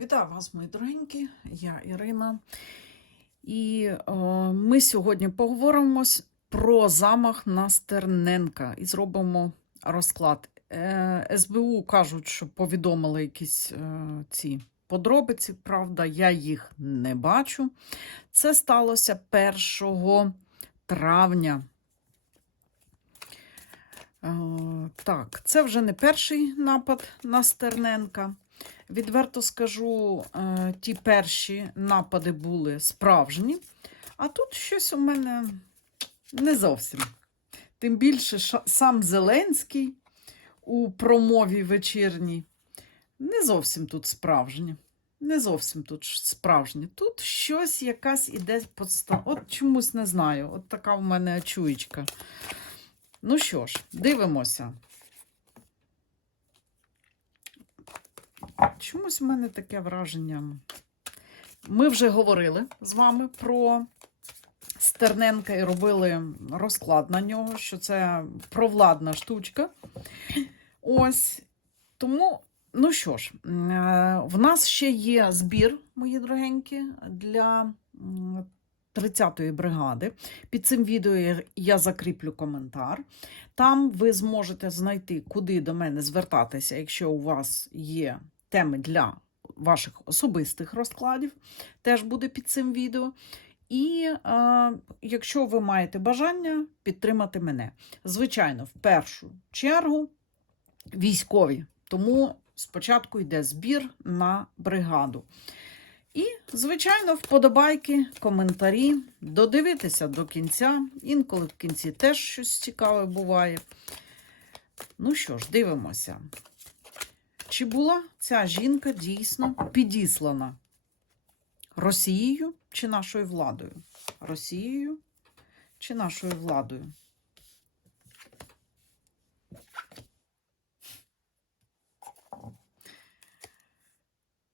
Вітаю вас, мої дорогенькі, я Ірина. І е, ми сьогодні поговоримо про замах на Стерненка і зробимо розклад. Е, СБУ кажуть, що повідомили якісь е, ці подробиці, правда, я їх не бачу. Це сталося 1 травня. Е, так, це вже не перший напад на Стерненка. Відверто скажу, е, ті перші напади були справжні, а тут щось у мене не зовсім. Тим більше сам Зеленський у промові вечірній не зовсім тут справжнє. Не зовсім тут справжнє. Тут щось якась іде подста. От чомусь не знаю. От така в мене чуєчка. Ну що ж, дивимося. Чомусь в мене таке враження. Ми вже говорили з вами про Стерненка і робили розклад на нього, що це провладна штучка. Ось. Тому, ну що ж, е, в нас ще є збір, мої дорогенькі, для 30-ї бригади. Під цим відео я- я закріплю коментар. Там ви зможете знайти, куди до мене звертатися, якщо у вас є теми для ваших особистих розкладів, теж буде під цим відео. І е, якщо ви маєте бажання підтримати мене, звичайно, в першу чергу військові. Тому спочатку йде збір на бригаду. І, звичайно, вподобайки, коментарі, додивитися до кінця. Інколи в кінці теж щось цікаве буває. Ну що ж, дивимося. Чи була ця жінка дійсно підіслана Росією чи нашою владою? Росією чи нашою владою?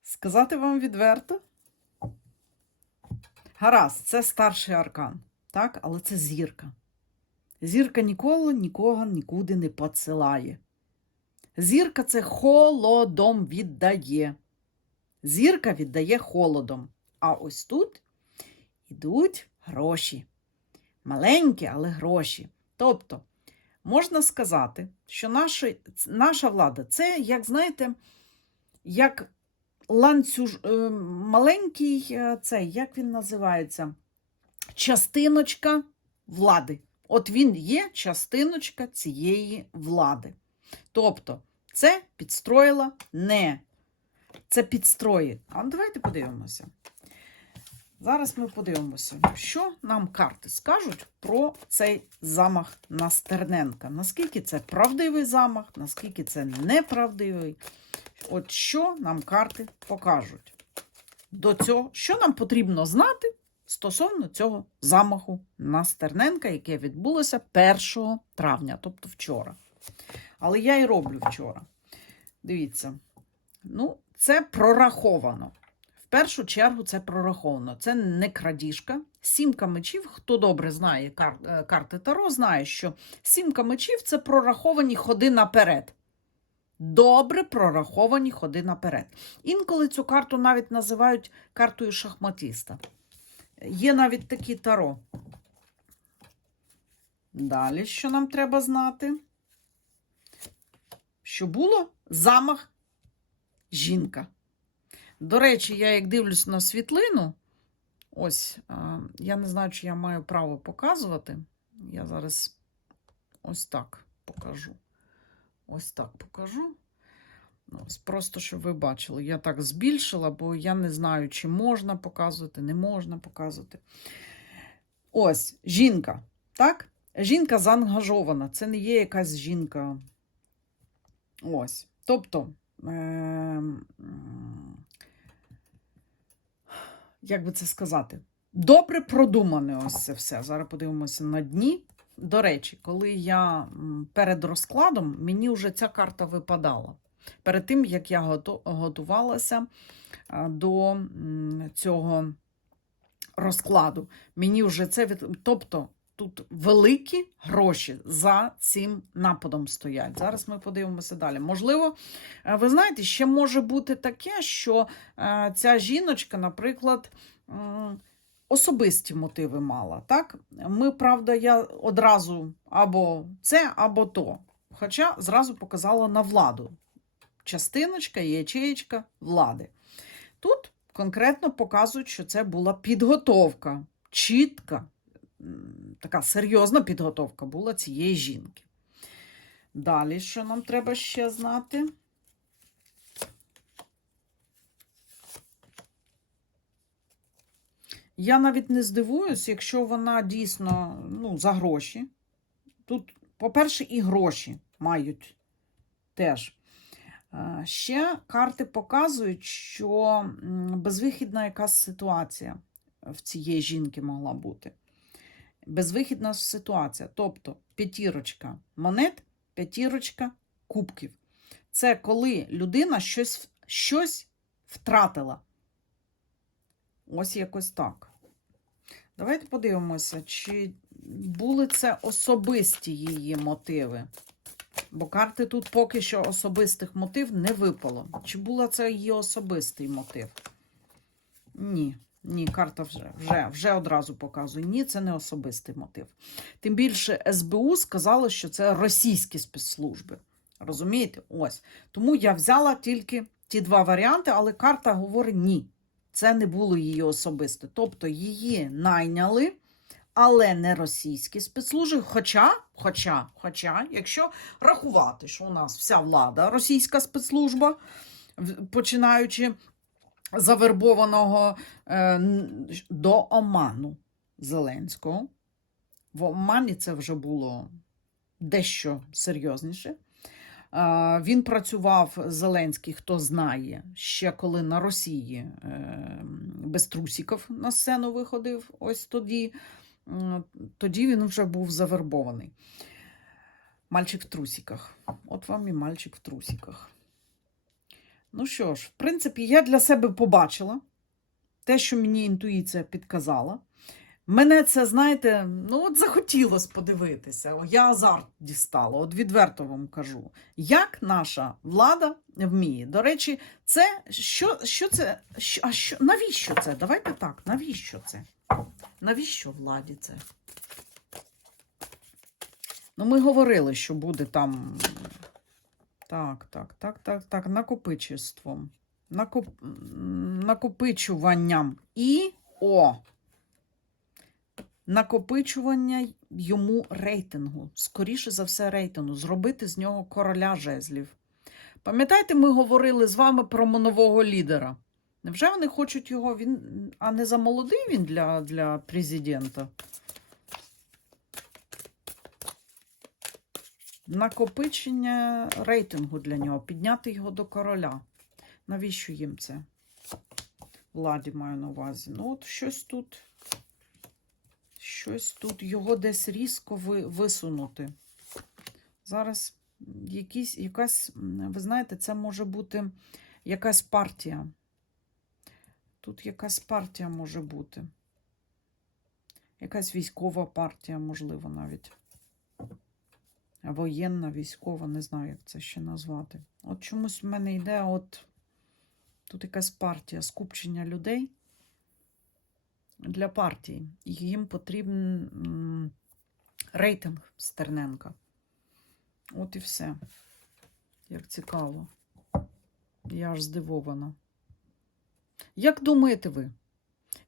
Сказати вам відверто? Гаразд, це старший аркан, так? але це зірка. Зірка ніколи нікого нікуди не посилає. Зірка це холодом віддає. Зірка віддає холодом. А ось тут ідуть гроші. Маленькі, але гроші. Тобто, можна сказати, що наша, наша влада це, як знаєте, як ланцюж, е, маленький е, цей, як він називається? Частиночка влади. От він є частиночка цієї влади. Тобто, це підстроїла не. Це підстрої. А ну, давайте подивимося. Зараз ми подивимося, що нам карти скажуть про цей замах на Стерненка. Наскільки це правдивий замах, наскільки це неправдивий. От що нам карти покажуть. До цього, що нам потрібно знати стосовно цього замаху на Стерненка, яке відбулося 1 травня, тобто вчора. Але я і роблю вчора. Дивіться, ну, це прораховано. В першу чергу це прораховано. Це не крадіжка. Сімка мечів, хто добре знає кар- е, карти Таро, знає, що сімка мечів це прораховані ходи наперед. Добре прораховані ходи наперед. Інколи цю карту навіть називають картою шахматіста. Є навіть такі таро. Далі, що нам треба знати? Що було замах жінка. До речі, я як дивлюсь на світлину, ось, я не знаю, чи я маю право показувати. Я зараз ось так покажу. Ось так покажу. Ось, просто щоб ви бачили, я так збільшила, бо я не знаю, чи можна показувати, не можна показувати. Ось, жінка, так? Жінка заангажована, це не є якась жінка. Ось. Тобто, е- як би це сказати? Добре продумане ось це все. Зараз подивимося на дні. До речі, коли я перед розкладом, мені вже ця карта випадала. Перед тим, як я готувалася до цього розкладу, мені вже це від... Тобто тут великі гроші за цим нападом стоять. Зараз ми подивимося далі. Можливо, е, ви знаєте, ще може бути таке, що е, ця жіночка, наприклад, особисті мотиви мала. Так? Ми, правда, я одразу або це, або то. Хоча зразу показала на владу. Частиночка, ячеєчка влади. Тут конкретно показують, що це була підготовка, чітка, така серйозна підготовка була цієї жінки. Далі, що нам треба ще знати? Я навіть не здивуюсь, якщо вона дійсно ну, за гроші. Тут, по-перше, і гроші мають теж. Е, Ще карти показують, що безвихідна якась ситуація в цієї жінки могла бути. Безвихідна ситуація. Тобто п'ятірочка монет, п'ятірочка кубків. Це коли людина щось, щось втратила. Ось якось так. Давайте подивимося, чи були це особисті її мотиви. Бо карти тут поки що особистих мотив не випало. Чи була це її особистий мотив? Ні. Ні, карта вже, вже, вже одразу показує. Ні, це не особистий мотив. Тим більше СБУ сказало, що це російські спецслужби. Розумієте? Ось. Тому я взяла тільки ті два варіанти, але карта говорить ні. Це не було її особисте. Тобто її найняли, але не російські спецслужби. Хоча, хоча, хоча, якщо рахувати, що у нас вся влада російська спецслужба, починаючи завербованого е, до Оману Зеленського. В Омані це вже було дещо серйозніше. Е, Він працював Зеленський, хто знає, ще коли на Росії е, без трусиків на сцену виходив. Ось тоді. Тоді він вже був завербований. Мальчик в трусиках. От вам і мальчик в трусиках. Ну що ж, в принципі, я для себе побачила те, що мені інтуїція підказала. Мене це, знаєте, ну от захотілося подивитися. Я азарт дістала, от відверто вам кажу. Як наша влада вміє. До речі, це що, що це? Що, а що, навіщо це? Давайте так, навіщо це? Навіщо владі це? Ну, ми говорили, що буде там. Так, так, так, так, так, накопичеством. Накоп... Накопичуванням. І о. Накопичування йому рейтингу. Скоріше за все, рейтингу. Зробити з нього короля жезлів. Пам'ятаєте, ми говорили з вами про нового лідера. Невже вони хочуть його, він, а не замолодий він для, для президента? Накопичення рейтингу для нього, підняти його до короля. Навіщо їм це? Владі маю на увазі. Ну, от щось тут, щось тут його десь різко ви, висунути. Зараз якісь, якась, ви знаєте, це може бути якась партія. Тут якась партія може бути. Якась військова партія, можливо, навіть. Воєнна, військова, не знаю, як це ще назвати. От чомусь в мене йде, от тут якась партія, скупчення людей для партії. Їм потрібен рейтинг Стерненка. От і все. Як цікаво. Я аж здивована. Як думаєте ви?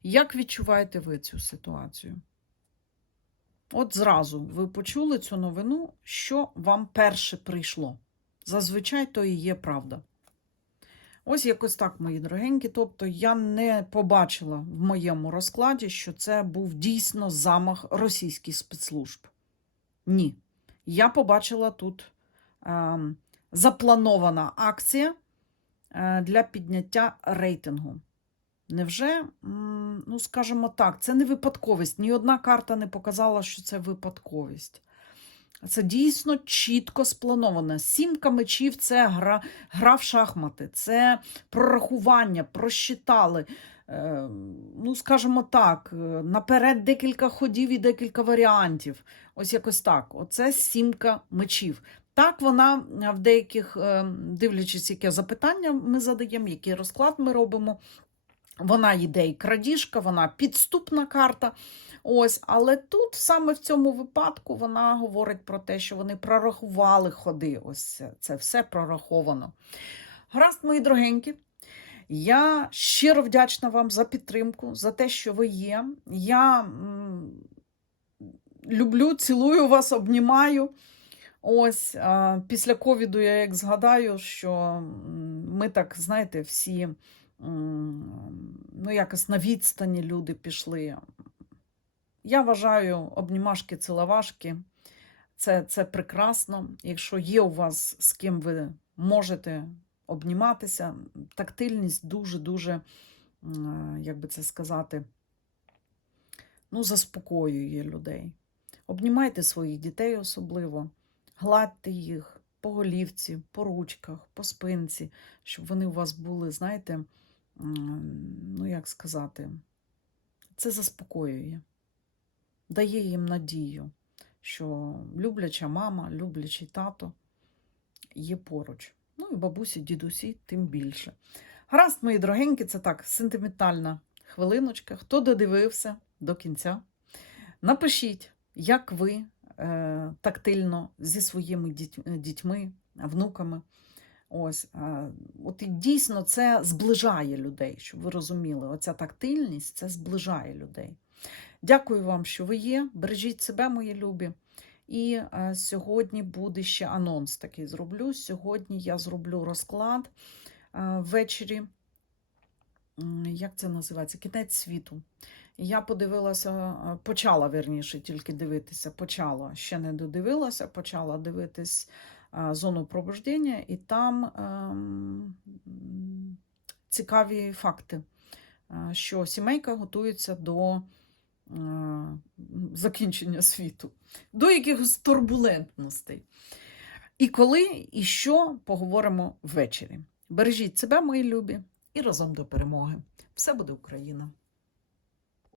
Як відчуваєте ви цю ситуацію? От зразу ви почули цю новину, що вам перше прийшло. Зазвичай то і є правда. Ось якось так, мої дорогенькі. Тобто я не побачила в моєму розкладі, що це був дійсно замах російських спецслужб. Ні. Я побачила тут ем, запланована акція е, для підняття рейтингу. Невже, ну скажімо так, це не випадковість. Ні одна карта не показала, що це випадковість. Це дійсно чітко сплановано. Сімка мечів це гра, гра в шахмати, це прорахування, просчитали. Е, ну, скажімо так, е, наперед декілька ходів і декілька варіантів. Ось якось так. Оце сімка мечів. Так, вона е, в деяких, дивлячись, яке запитання ми задаємо, який розклад ми робимо. Вона йде і крадіжка, вона підступна карта. Ось, але тут саме в цьому випадку вона говорить про те, що вони прорахували ходи. Ось це, все прораховано. Гаразд, мої дорогенькі. Я щиро вдячна вам за підтримку, за те, що ви є. Я люблю, цілую вас, обнімаю. Ось після ковіду я як згадаю, що ми так, знаєте, всі ну, якось на відстані люди пішли. Я вважаю обнімашки, ціловашки. Це, це прекрасно. Якщо є у вас з ким ви можете обніматися, тактильність дуже-дуже, як би це сказати, ну, заспокоює людей. Обнімайте своїх дітей особливо, гладьте їх по голівці, по ручках, по спинці, щоб вони у вас були, знаєте, ну як сказати, це заспокоює, дає їм надію, що любляча мама, люблячий тато є поруч. Ну і бабусі, дідусі, тим більше. Гаразд, мої дорогенькі, це так, сентиментальна хвилиночка. Хто додивився до кінця? Напишіть, як ви е, тактильно зі своїми дітьми, внуками. Ось, от і дійсно це зближає людей, щоб ви розуміли. Оця тактильність це зближає людей. Дякую вам, що ви є. Бережіть себе, мої любі. І е, сьогодні буде ще анонс такий зроблю. Сьогодні я зроблю розклад е, ввечері. Як це називається? Кінець світу. Я подивилася, е, почала верніше тільки дивитися. Почала, ще не додивилася, почала дивитись зону пробуждення, і там ем, цікаві факти, що сімейка готується до е, закінчення світу, до якихось турбулентностей. І коли, і що поговоримо ввечері. Бережіть себе, мої любі, і разом до перемоги. Все буде Україна!